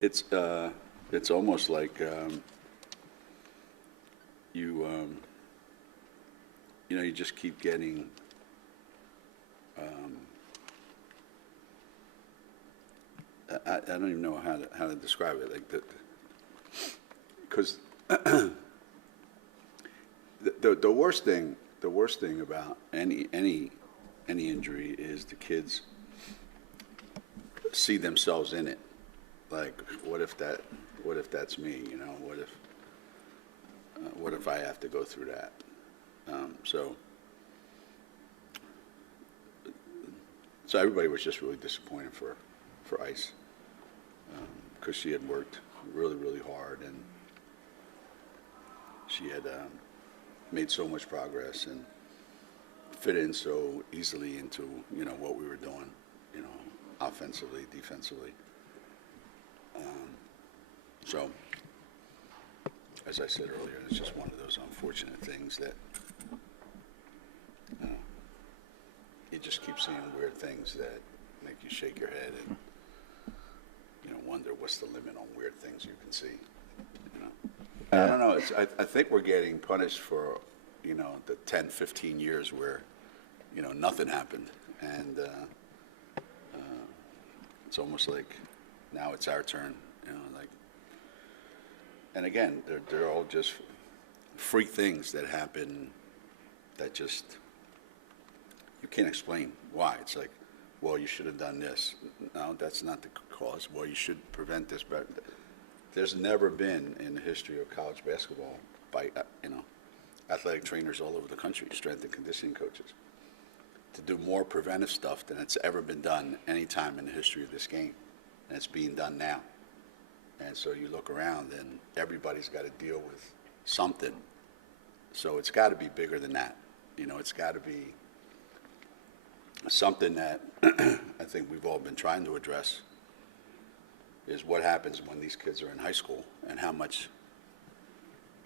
It's almost like you you just keep getting I don't even know how to describe it, like that, because the worst thing about any injury is the kids see themselves in it. Like, what if that's me? What if I have to go through that? So everybody was just really disappointed for Ice, because she had worked really, really hard, and she had made so much progress and fit in so easily into what we were doing, offensively, defensively. So, as I said earlier, it's just one of those unfortunate things that you just keep seeing weird things that make you shake your head and wonder what's the limit on weird things you can see. I don't know. I think we're getting punished for the 10, 15 years where nothing happened, and it's almost like now it's our turn. And again, they're all just freak things that happen that just you can't explain why. It's like, well, you should have done this. No, that's not the cause. Well, you should prevent this. But there's never been in the history of college basketball by athletic trainers all over the country, strength and conditioning coaches, to do more preventive stuff than it's ever been done any time in the history of this game, and it's being done now. And so you look around, and everybody's got to deal with something. So it's got to be bigger than that. It's got to be something that I think we've all been trying to address, is what happens when these kids are in high school and how much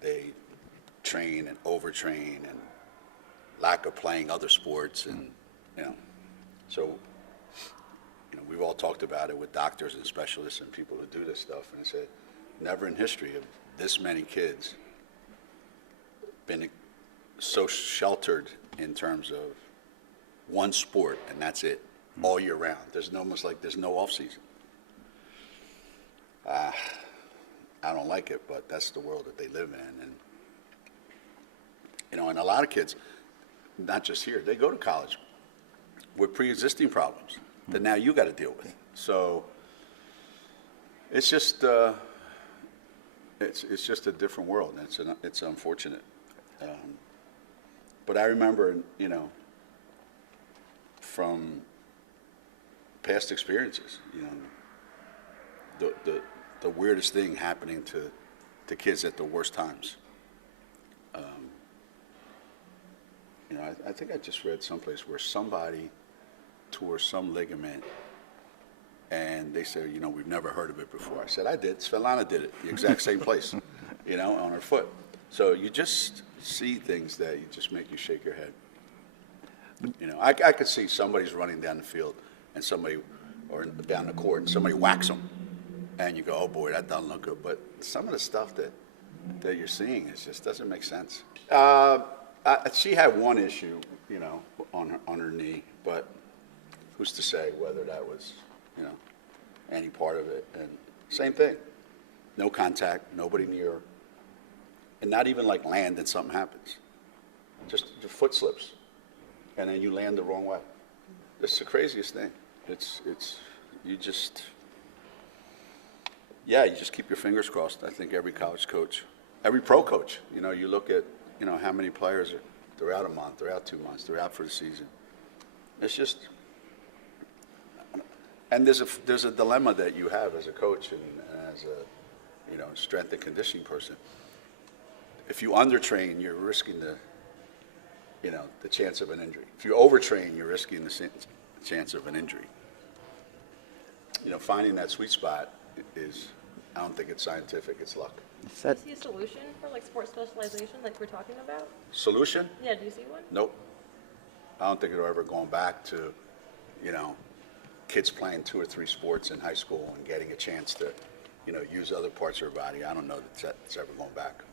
they train and overtrain and lack of playing other sports. And, so we've all talked about it with doctors and specialists and people who do this stuff, and I said, never in history have this many kids been so sheltered in terms of one sport, and that's it, all year round. There's almost like there's no off season. I don't like it, but that's the world that they live in. And and a lot of kids, not just here, they go to college with pre-existing problems that now you got to deal with. So it's just it's just a different world, and it's unfortunate. But I remember, from past experiences, the weirdest thing happening to kids at the worst times. I think I just read someplace where somebody tore some ligament, and they said, we've never heard of it before. I said, I did. Svetlana did it, the exact same place, on her foot. So you just see things that you just make you shake your head. I could see somebody's running down the field and or down the court, and somebody whacks them, and you go, oh boy, that doesn't look good. But some of the stuff that you're seeing just doesn't make sense. She had one issue, on her knee, but who's to say whether that was, any part of it? And same thing, no contact, nobody near her, and not even like land and something happens. Just your foot slips, and then you land the wrong way. It's the craziest thing. You just keep your fingers crossed. I think every college coach, every pro coach, you look at, how many players they're out a month, they're out 2 months, they're out for the season. It's just, and there's a dilemma that you have as a coach and as a, strength and conditioning person. If you undertrain, you're risking the chance of an injury. If you overtrain, you're risking the chance of an injury. Finding that sweet spot is, I don't think it's scientific, it's luck. Do you see a solution for sports specialization like we're talking about? Solution? Yeah, do you see one? Nope. I don't think it'll ever going back to, kids playing 2 or 3 sports in high school and getting a chance to use other parts of her body. I don't know that that's ever going back.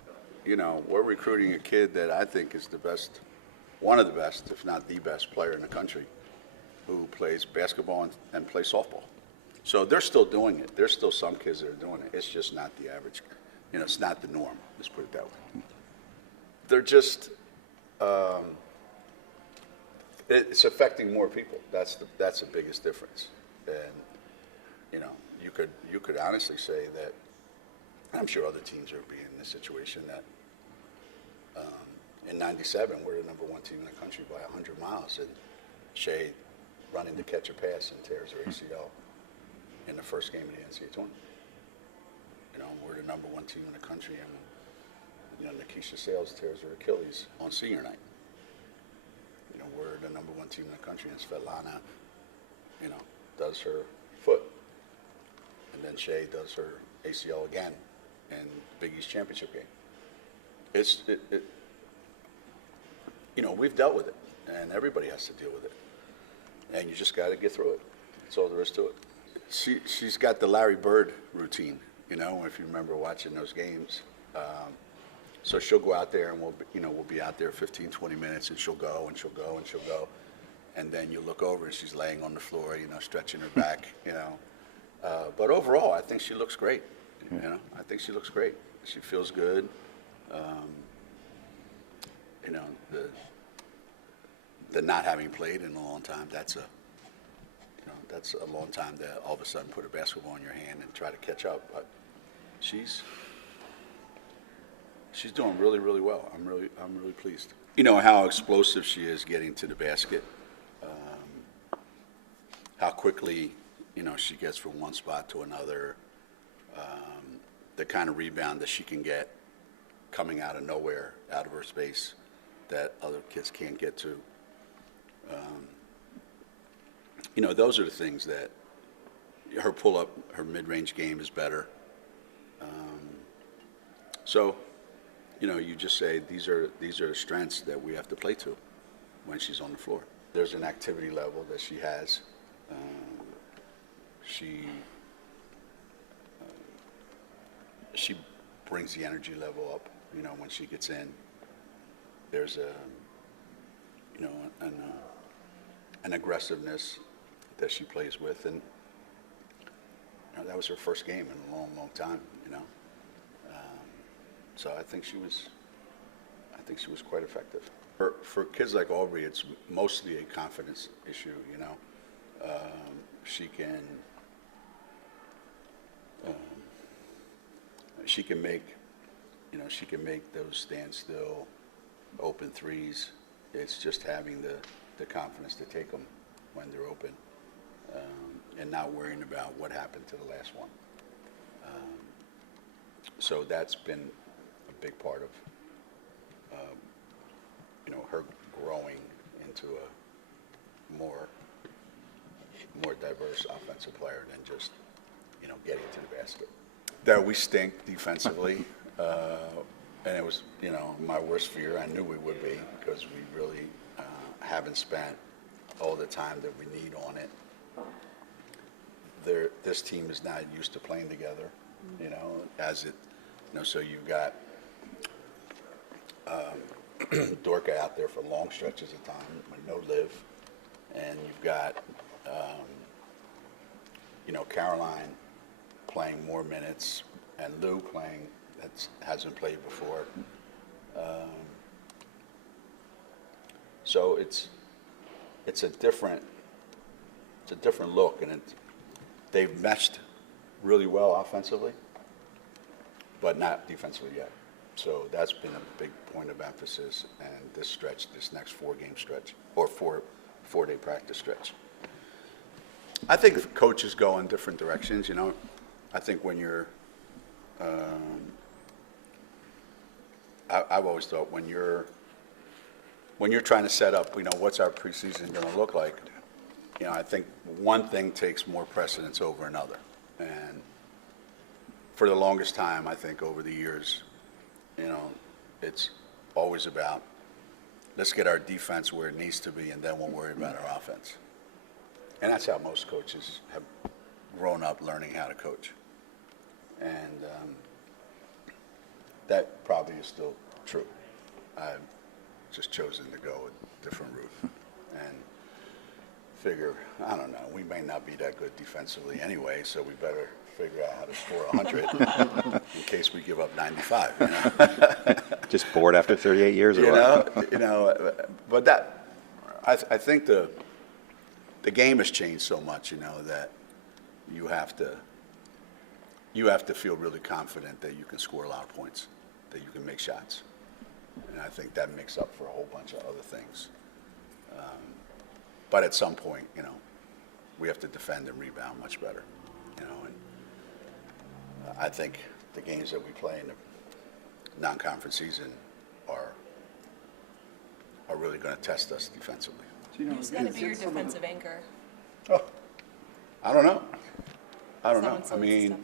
We're recruiting a kid that I think is the best, one of the best, if not the best player in the country, who plays basketball and plays softball. So they're still doing it. There's still some kids that are doing it. It's just not the average. It's not the norm. Let's put it that way. They're just, it's affecting more people. That's the biggest difference. And you could honestly say that, I'm sure other teams are being in this situation, that in '97 we're the number one team in the country by 100 miles, and Shea running to catch a pass and tears her ACL in the first game of the NCAA tournament. We're the number one team in the country, and Nikisha Sales tears her Achilles on senior night. We're the number one team in the country, and Svetlana, does her foot, and then Shea does her ACL again in Big East championship game. We've dealt with it, and everybody has to deal with it, and you just got to get through it. That's all there is to it. She's got the Larry Bird routine, if you remember watching those games. So she'll go out there, and we'll be out there 15, 20 minutes, and she'll go, and she'll go, and she'll go. And then you look over, and she's laying on the floor, stretching her back, But overall, I think she looks great. I think she looks great. She feels good. The not having played in a long time, that's a long time to all of a sudden put a basketball in your hand and try to catch up. But she's doing really, really well. I'm really pleased. How explosive she is getting to the basket. How quickly, she gets from one spot to another. The kind of rebound that she can get coming out of nowhere, out of her space, that other kids can't get to. Those are the things that her pull-up, her mid-range game is better. So, you just say these are the strengths that we have to play to when she's on the floor. There's an activity level that she has. She brings the energy level up, when she gets in. There's an aggressiveness that she plays with, and that was her first game in a long, long time, So I think she was quite effective. For kids like Aubrey, it's mostly a confidence issue, She can make those standstill open threes. It's just having the confidence to take them when they're open, and not worrying about what happened to the last one. So that's been a big part of her growing into a more diverse offensive player than just getting to the basket. That we stink defensively, and it was my worst fear. I knew we would be, because we really haven't spent all the time that we need on it. This team is not used to playing together, so you've got Dorka out there for long stretches of time with no live, and you've got Caroline playing more minutes, and Lou playing that hasn't played before. So it's a different look, and they've meshed really well offensively, but not defensively yet. So that's been a big point of emphasis, and this next 4-game stretch, or four-day practice stretch. I think coaches go in different directions. I think when you're, I've always thought when you're trying to set up, what's our preseason going to look like? I think one thing takes more precedence over another, and for the longest time, I think over the years, it's always about, let's get our defense where it needs to be, and then we'll worry about our offense. And that's how most coaches have grown up learning how to coach. that probably is still true. I've just chosen to go a different route and figure, I don't know, we may not be that good defensively anyway, so we better figure out how to score 100 in case we give up 95, you know? Just bored after 38 years or what? But that, I think the game has changed so much, you know, that you have to feel really confident that you can score a lot of points, that you can make shots. And I think that makes up for a whole bunch of other things. But at some point, you know, we have to defend and rebound much better, you know. And I think the games that we play in the non-conference season are really going to test us defensively. Who's going to be your defensive anchor? Oh, I don't know. I mean,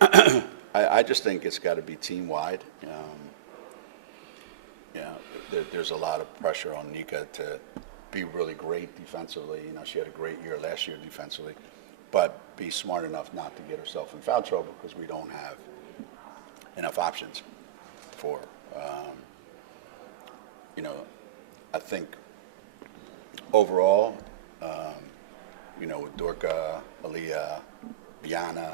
I just think it's got to be team-wide. There's a lot of pressure on Nika to be really great defensively. You know, she had a great year last year defensively, but be smart enough not to get herself in foul trouble because we don't have enough options for her. You know, I think overall, you know, with Dorka, Aaliyah, Biana,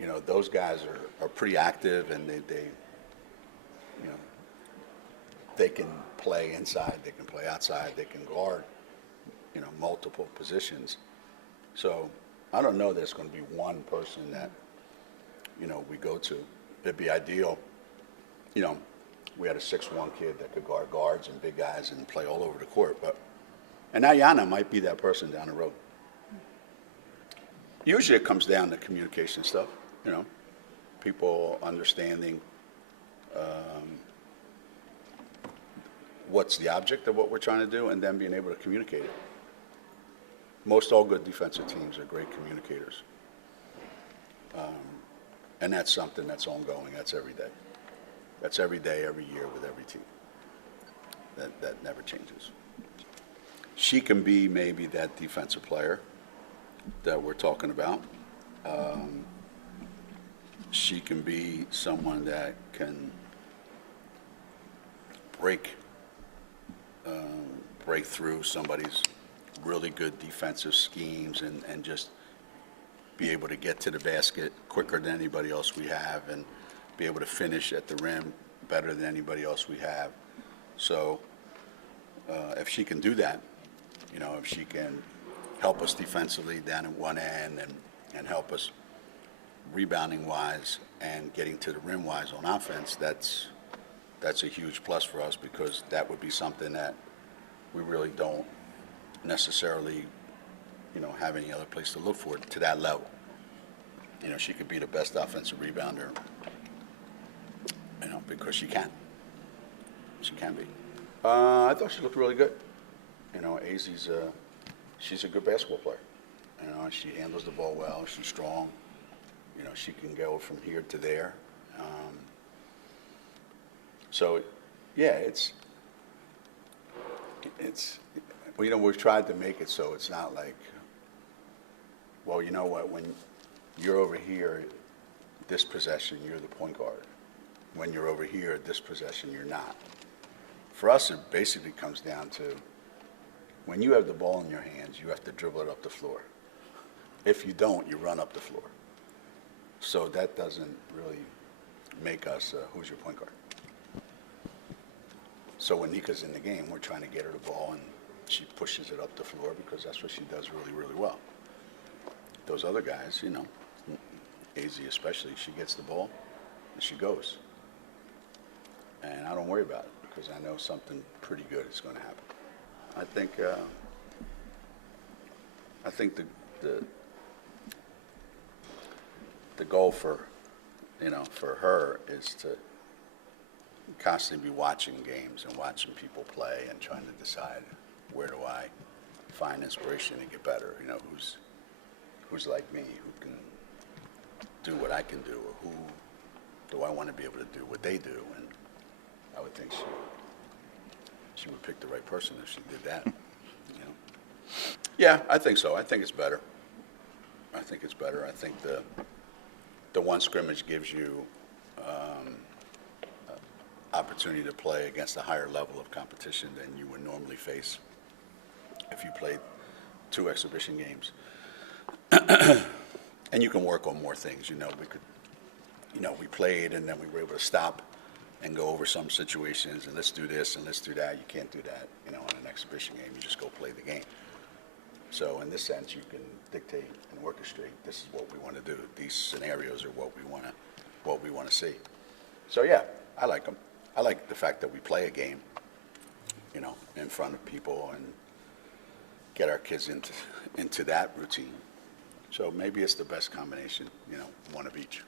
you know, those guys are pretty active, and they you know, they can play inside, they can play outside, they can guard, you know, multiple positions. So I don't know there's going to be one person that, you know, we go to. It'd be ideal, you know, we had a 6'1" kid that could guard guards and big guys and play all over the court, and Ayanna might be that person down the road. Usually it comes down to communication stuff, you know, people understanding what's the object of what we're trying to do and then being able to communicate it. Most all good defensive teams are great communicators. And that's something that's ongoing. That's every day. That's every day, every year with every team. That never changes. She can be maybe that defensive player that we're talking about. She can be someone that can break through somebody's really good defensive schemes and just be able to get to the basket quicker than anybody else we have and be able to finish at the rim better than anybody else we have. So if she can do that, you know, if she can help us defensively down at one end and help us rebounding-wise and getting to the rim-wise on offense, that's a huge plus for us because that would be something that we really don't necessarily, you know, have any other place to look for to that level. You know, she could be the best offensive rebounder, you know, because she can. She can be. I thought she looked really good. You know, Azzy's she's a good basketball player. You know, she handles the ball well. She's strong. You know, she can go from here to there. So, yeah, it's you know, we've tried to make it so it's not like, well, you know what, when you're over here, this possession, you're the point guard. When you're over here, this possession, you're not. For us, it basically comes down to when you have the ball in your hands, you have to dribble it up the floor. If you don't, you run up the floor. So that doesn't really make us who's your point guard. So when Nika's in the game, we're trying to get her the ball, and she pushes it up the floor because that's what she does really, really well. Those other guys, you know, AZ especially, she gets the ball and she goes. And I don't worry about it because I know something pretty good is going to happen. I think the goal for, you know, for her is to constantly be watching games and watching people play and trying to decide where do I find inspiration to get better. You know, who's like me, who can do what I can do, or who do I want to be able to do what they do. And I would think she would pick the right person if she did that. You know? Yeah, I think so. I think it's better. I think the one scrimmage gives you opportunity to play against a higher level of competition than you would normally face if you played 2 exhibition games. And you can work on more things. We played and then we were able to stop and go over some situations and let's do this and let's do that. You can't do that, on an exhibition game. You just go play the game. So in this sense, you can dictate and orchestrate. This is what we want to do. These scenarios are what we want to see. So yeah, I like them. I like the fact that we play a game, in front of people and get our kids into that routine. So maybe it's the best combination, one of each.